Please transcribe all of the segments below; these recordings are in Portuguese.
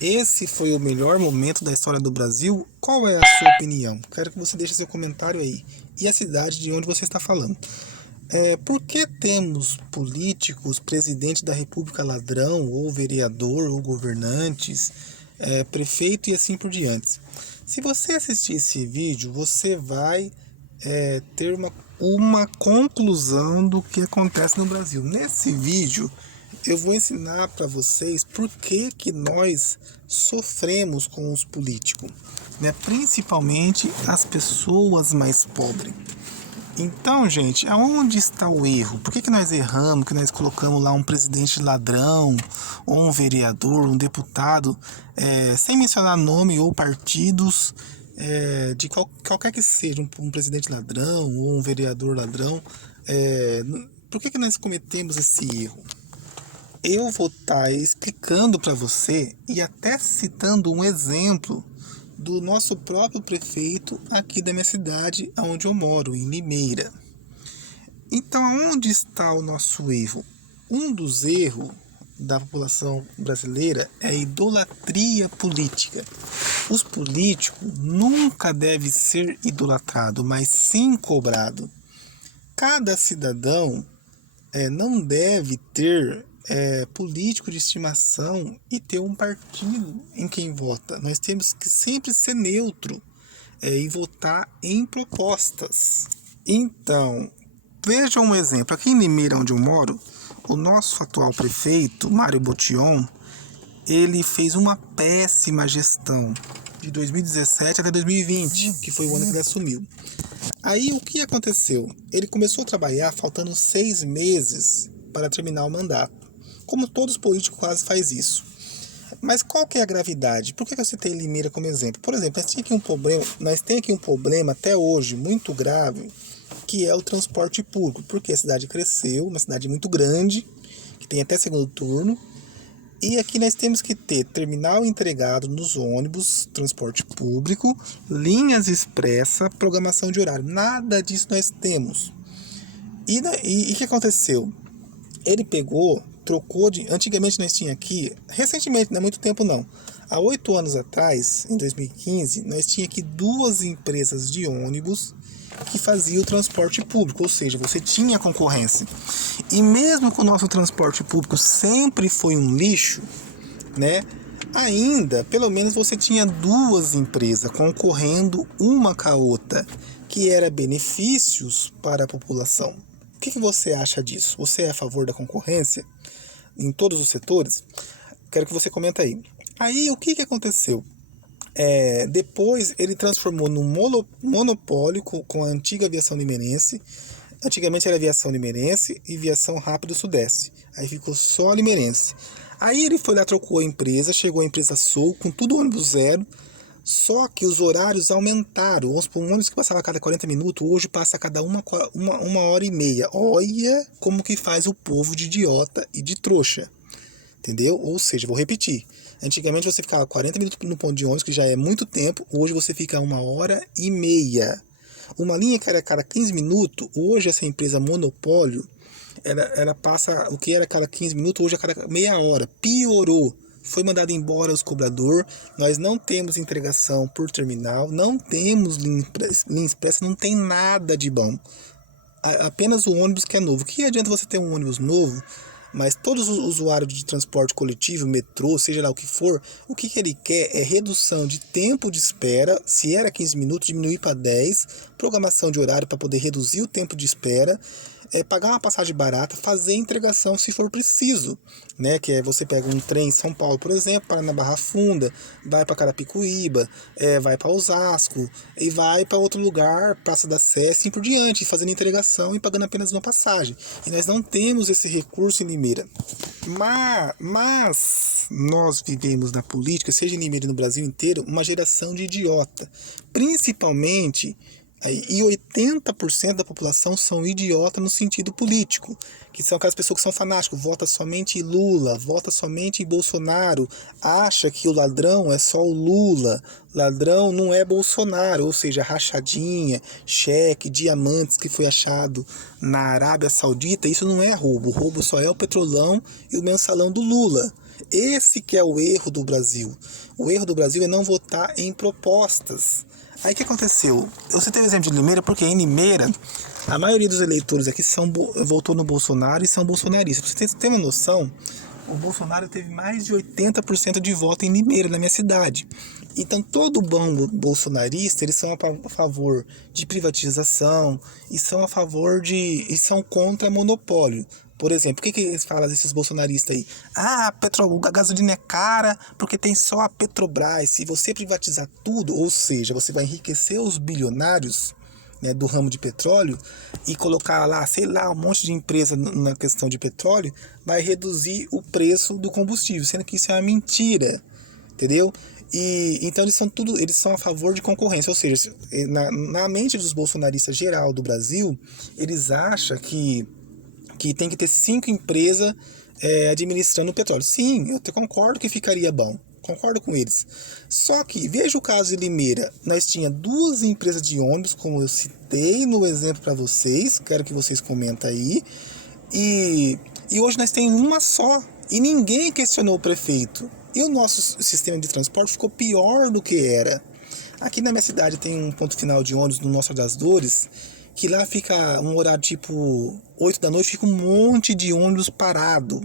Esse foi o melhor momento da história do Brasil? Qual é a sua opinião? Quero que você deixe seu comentário aí. E a cidade de onde você está falando. Por que temos políticos, presidente da República ladrão, ou vereador, ou governantes, prefeito e assim por diante? Se você assistir esse vídeo, você vai ter uma conclusão do que acontece no Brasil. Nesse vídeo, eu vou ensinar para vocês por que nós sofremos com os políticos, né? Principalmente as pessoas mais pobres. Então, gente, aonde está o erro? Por que nós erramos, que nós colocamos lá um presidente ladrão, ou um vereador, um deputado, sem mencionar nome ou partidos, qualquer que seja, um presidente ladrão ou um vereador ladrão, por que nós cometemos esse erro? Eu vou estar explicando para você e até citando um exemplo do nosso próprio prefeito aqui da minha cidade, onde eu moro, em Limeira. Então, onde está o nosso erro? Um dos erros da população brasileira é a idolatria política. Os políticos nunca devem ser idolatrados, mas sim cobrados. Cada cidadão não deve ter político de estimação e ter um partido em quem vota. Nós temos que sempre ser neutro e votar em propostas. Então, veja um exemplo. Aqui em Limeira, onde eu moro, o nosso atual prefeito, Mário Botion, ele fez uma péssima gestão de 2017 até 2020, que foi o ano que ele assumiu. Aí o que aconteceu? Ele começou a trabalhar faltando 6 meses para terminar o mandato. Como todos os políticos quase faz isso. Mas qual que é a gravidade? Por que eu citei Limeira como exemplo? Por exemplo, nós temos aqui um problema até hoje muito grave, que é o transporte público, porque a cidade cresceu, uma cidade muito grande, que tem até segundo turno, e aqui nós temos que ter terminal entregado nos ônibus, transporte público, linhas expressa, programação de horário. Nada disso nós temos. E o que aconteceu? Ele trocou de... Antigamente nós tínhamos aqui, recentemente, não é muito tempo não, há 8 anos atrás, em 2015, nós tínhamos aqui 2 empresas de ônibus que faziam o transporte público, ou seja, você tinha concorrência. E mesmo que o nosso transporte público sempre foi um lixo, né? Ainda, pelo menos você tinha 2 empresas concorrendo uma com a outra, que era benefícios para a população. O que você acha disso? Você é a favor da concorrência em todos os setores? Quero que você comente aí. Aí, o que aconteceu? Depois, ele transformou num monopólio com a antiga aviação limeirense. Antigamente era aviação limeirense e aviação rápido sudeste. Aí ficou só a limeirense. Aí ele foi lá, trocou a empresa, chegou a empresa Sul, com tudo ônibus zero. Só que os horários aumentaram. Vamos supor, um ônibus que passava a cada 40 minutos, hoje passa a cada uma hora e meia. Olha como que faz o povo de idiota e de trouxa. Entendeu? Ou seja, vou repetir. Antigamente você ficava 40 minutos no ponto de ônibus, que já é muito tempo. Hoje você fica 1 hora e meia. Uma linha que era a cada 15 minutos, hoje essa empresa monopólio, ela passa o que era a cada 15 minutos, hoje a cada meia hora. Piorou. Foi mandado embora os cobradores, nós não temos entregação por terminal, não temos linha expressa, não tem nada de bom. Apenas o ônibus que é novo. Que adianta você ter um ônibus novo, mas todos os usuários de transporte coletivo, metrô, seja lá o que for, o que ele quer é redução de tempo de espera. Se era 15 minutos, diminuir para 10, programação de horário para poder reduzir o tempo de espera, pagar uma passagem barata, fazer entregação se for preciso, né? Que é você pega um trem em São Paulo, por exemplo, para na Barra Funda, vai para Carapicuíba, vai para Osasco e vai para outro lugar, Praça da Sé, assim por diante, fazendo entregação e pagando apenas uma passagem. E nós não temos esse recurso em Limeira. Mas nós vivemos na política, seja em Limeira e no Brasil inteiro, uma geração de idiota, principalmente. E 80% da população são idiotas no sentido político, que são aquelas pessoas que são fanáticos, vota somente em Lula, vota somente em Bolsonaro, acha que o ladrão é só o Lula, ladrão não é Bolsonaro, ou seja, rachadinha, cheque, diamantes que foi achado na Arábia Saudita, isso não é roubo, o roubo só é o petrolão e o mensalão do Lula. Esse que é o erro do Brasil. O erro do Brasil é não votar em propostas. Aí o que aconteceu? Eu citei o exemplo de Limeira porque em Limeira a maioria dos eleitores aqui votou no Bolsonaro e são bolsonaristas. Pra você ter uma noção, o Bolsonaro teve mais de 80% de voto em Limeira, na minha cidade. Então todo bom bolsonarista, eles são a favor de privatização e são a favor e são contra monopólio. Por exemplo, o que eles falam desses bolsonaristas aí? Ah, a gasolina é cara porque tem só a Petrobras. Se você privatizar tudo, ou seja, você vai enriquecer os bilionários, né, do ramo de petróleo e colocar lá, sei lá, um monte de empresa na questão de petróleo, vai reduzir o preço do combustível, sendo que isso é uma mentira, entendeu? E então eles são a favor de concorrência, ou seja, na mente dos bolsonaristas geral do Brasil, eles acham que tem que ter 5 empresas administrando o petróleo. Sim, eu concordo que ficaria bom. Concordo com eles. Só que, veja o caso de Limeira. Nós tinha 2 empresas de ônibus, como eu citei no exemplo para vocês. Quero que vocês comentem aí. E hoje nós temos uma só. E ninguém questionou o prefeito. E o nosso sistema de transporte ficou pior do que era. Aqui na minha cidade tem um ponto final de ônibus no Nossa das Dores, que lá fica um horário tipo 8 da noite, fica um monte de ônibus parado.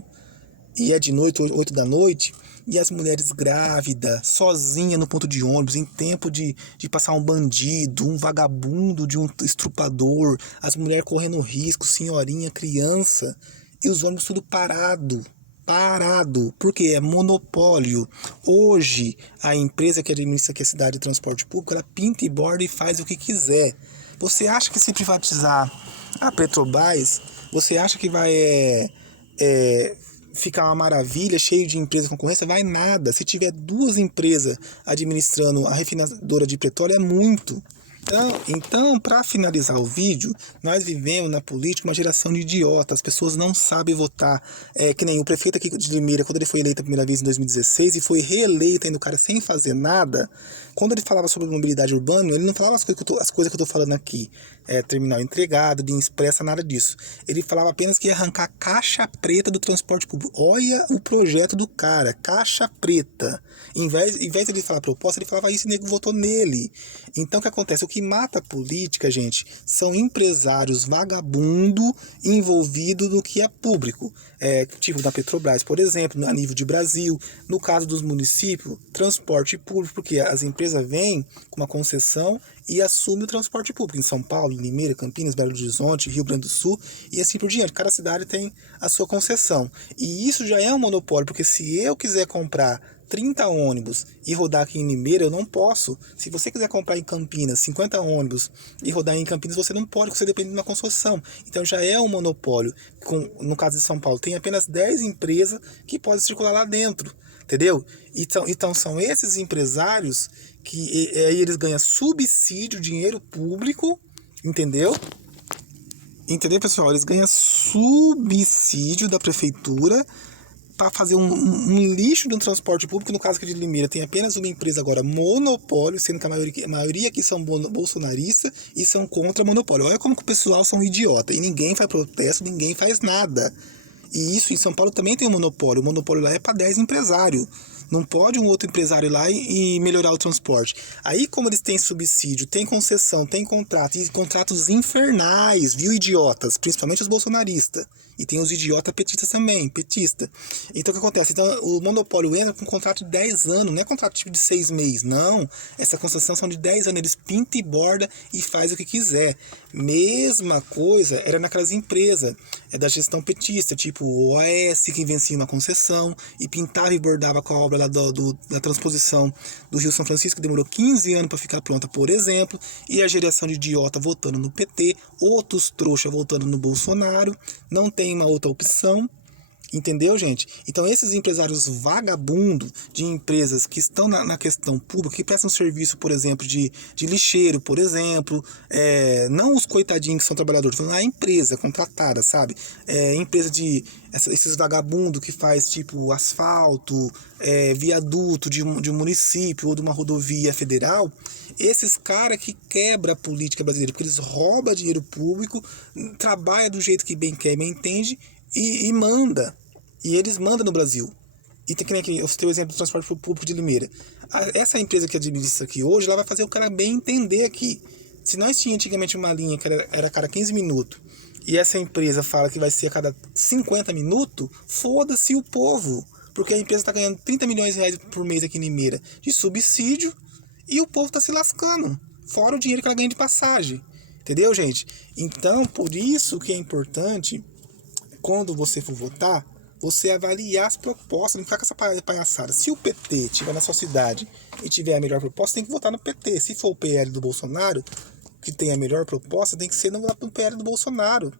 E é de noite, 8 da noite, e as mulheres grávidas, sozinhas no ponto de ônibus, em tempo de passar um bandido, um vagabundo de um estrupador, as mulheres correndo risco, senhorinha, criança, e os ônibus tudo parado. Parado, porque é monopólio. Hoje, a empresa que administra aqui a cidade de transporte público, ela pinta e borda e faz o que quiser. Você acha que se privatizar a Petrobras, você acha que vai ficar uma maravilha, cheio de empresas concorrência? Vai nada. Se tiver 2 empresas administrando a refinadora de petróleo, é muito. Então, para finalizar o vídeo, nós vivemos na política uma geração de idiotas. As pessoas não sabem votar. Que nem o prefeito aqui de Limeira, quando ele foi eleito a primeira vez em 2016 e foi reeleito ainda o cara sem fazer nada, quando ele falava sobre mobilidade urbana, ele não falava as coisas que eu tô falando aqui. Terminal entregado, linha expressa, nada disso. Ele falava apenas que ia arrancar caixa preta do transporte público. Olha o projeto do cara, caixa preta. Em vez de ele falar proposta, ele falava isso e o nego votou nele. Então o que acontece? O que mata a política, gente, são empresários vagabundos envolvidos no que é público. Tipo da Petrobras, por exemplo, a nível de Brasil. No caso dos municípios, transporte público, porque as empresas vêm com uma concessão e assumem o transporte público. Em São Paulo, Limeira, Campinas, Belo Horizonte, Rio Grande do Sul e assim por diante. Cada cidade tem a sua concessão. E isso já é um monopólio, porque se eu quiser comprar 30 ônibus e rodar aqui em Limeira, eu não posso. Se você quiser comprar em Campinas 50 ônibus e rodar em Campinas, você não pode, porque você depende de uma concessão. Então já é um monopólio. No caso de São Paulo, tem apenas 10 empresas que podem circular lá dentro. Entendeu? Então são esses empresários que aí eles ganham subsídio, dinheiro público, entendeu? Entendeu, pessoal? Eles ganham subsídio da prefeitura para fazer um lixo de um transporte público. No caso aqui de Limeira, tem apenas uma empresa agora, monopólio, sendo que a maioria aqui são bolsonaristas e são contra monopólio. Olha como que o pessoal são idiota. E ninguém faz protesto, ninguém faz nada. E isso em São Paulo também tem um monopólio. O monopólio lá é para 10 empresários. Não pode um outro empresário ir lá e melhorar o transporte. Aí, como eles têm subsídio, tem concessão, tem contrato, e contratos infernais, viu, idiotas? Principalmente os bolsonaristas. E tem os idiotas petistas também, petista. Então, o que acontece? Então, o monopólio entra com um contrato de 10 anos, não é contrato tipo de 6 meses, não. Essa concessão são de 10 anos, eles pintam e bordam e fazem o que quiser. Mesma coisa era naquelas empresas da gestão petista, tipo o OAS, que vencia uma concessão e pintava e bordava com a obra lá da transposição do Rio São Francisco, que demorou 15 anos para ficar pronta, por exemplo, e a geração de idiota votando no PT, outros trouxa votando no Bolsonaro, não tem uma outra opção. Entendeu, gente? Então, esses empresários vagabundos de empresas que estão na questão pública, que prestam serviço, por exemplo, de lixeiro, por exemplo, não os coitadinhos que são trabalhadores, a empresa contratada, sabe? Empresa esses vagabundos que faz, tipo, asfalto, viaduto de um município ou de uma rodovia federal, esses caras que quebram a política brasileira, porque eles roubam dinheiro público, trabalham do jeito que bem quer, bem entende, e manda. E eles mandam no Brasil. E tem que nem aqui, eu citei o exemplo do transporte público de Limeira. Essa empresa que administra aqui hoje, ela vai fazer o cara bem entender aqui. Se nós tínhamos antigamente uma linha que era a cada 15 minutos, e essa empresa fala que vai ser a cada 50 minutos, foda-se o povo. Porque a empresa está ganhando 30 milhões de reais por mês aqui em Limeira de subsídio, e o povo está se lascando. Fora o dinheiro que ela ganha de passagem. Entendeu, gente? Então, por isso que é importante, quando você for votar, você avaliar as propostas, não ficar com essa palhaçada. Se o PT estiver na sua cidade e tiver a melhor proposta, tem que votar no PT. Se for o PL do Bolsonaro, que tem a melhor proposta, tem que ser no PL do Bolsonaro.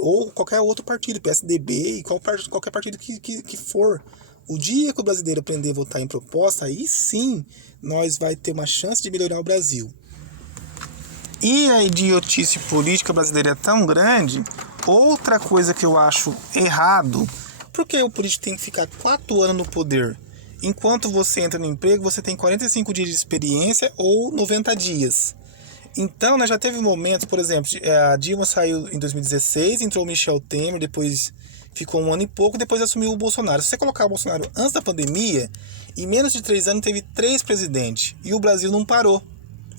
Ou qualquer outro partido, PSDB, qualquer partido que for. O dia que o brasileiro aprender a votar em proposta, aí sim nós vai ter uma chance de melhorar o Brasil. E a idiotice política brasileira é tão grande. Outra coisa que eu acho errado, porque o político tem que ficar 4 anos no poder? Enquanto você entra no emprego, você tem 45 dias de experiência ou 90 dias. Então, já teve momentos, por exemplo, a Dilma saiu em 2016, entrou o Michel Temer, depois ficou 1 ano e pouco, depois assumiu o Bolsonaro. Se você colocar o Bolsonaro antes da pandemia, em menos de 3 anos teve 3 presidentes, e o Brasil não parou,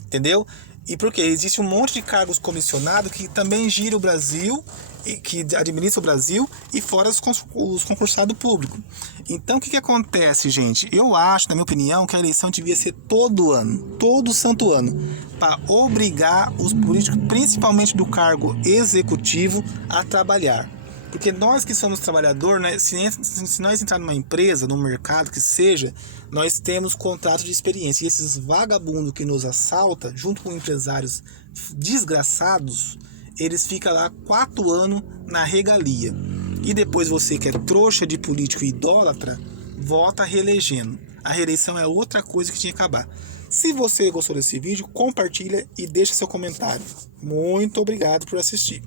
entendeu? E por quê? Existe um monte de cargos comissionados que também gira o Brasil, que administra o Brasil, e fora os concursados públicos. Então, o que acontece, gente? Eu acho, na minha opinião, que a eleição devia ser todo ano, todo santo ano, para obrigar os políticos, principalmente do cargo executivo, a trabalhar. Porque nós que somos trabalhadores, né, se nós entrar numa empresa, num mercado que seja, nós temos contrato de experiência. E esses vagabundos que nos assaltam, junto com empresários desgraçados, eles ficam lá 4 anos na regalia. E depois você que é trouxa de político e idólatra, volta reelegendo. A reeleição é outra coisa que tinha que acabar. Se você gostou desse vídeo, compartilha e deixa seu comentário. Muito obrigado por assistir.